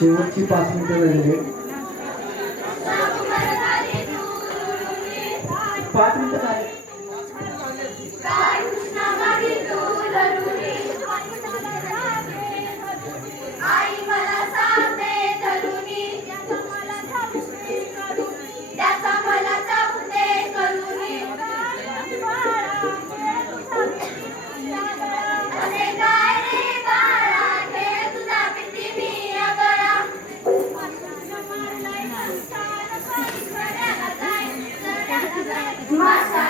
पाच मिनिटं वेळ दिली पाच मिनिटं must